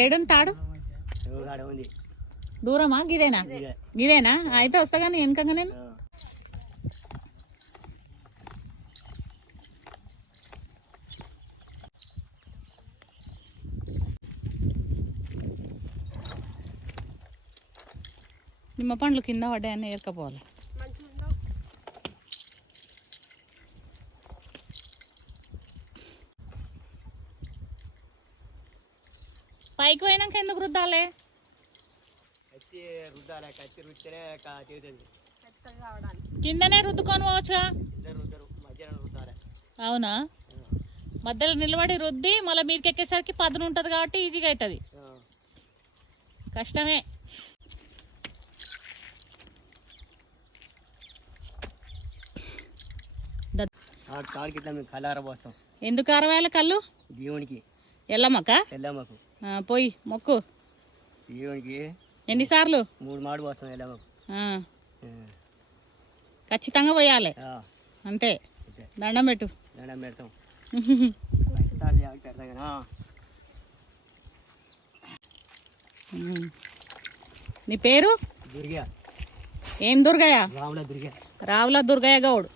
ఏడుంది తాడు దూరమా గిదేనా గిదేనా అయితే వస్తా కానీ వెనకంగా నేను నిమ్మ పండ్లు కింద పడ్డాయని ఏర్కపోవాలి పైకి పోయినాక ఎందుకు రుద్దాలే కిందనే రుద్దుకొని పోవచ్చుగా అవునా మధ్యలో నిలబడి రుద్ది మళ్ళీ మీదకి ఎక్కేసరికి పదును ఉంటుంది కాబట్టి ఈజీగా అవుతుంది కష్టమే ఎందుకు అరవేల కళ్ళు దేవునికి ఎల్లమ్మక పోయి మొక్కు దేవునికి ఎన్నిసార్లు 3 మాడు పోస్తాం ఎల్లమ్మకు ఖచ్చితంగా పోయాలి అంతే దండం పెట్టు దండం పెడతాం నీ పేరు దుర్గా ఏం దుర్గయ్య రావుల దుర్గా రావుల దుర్గయ్య గౌడ్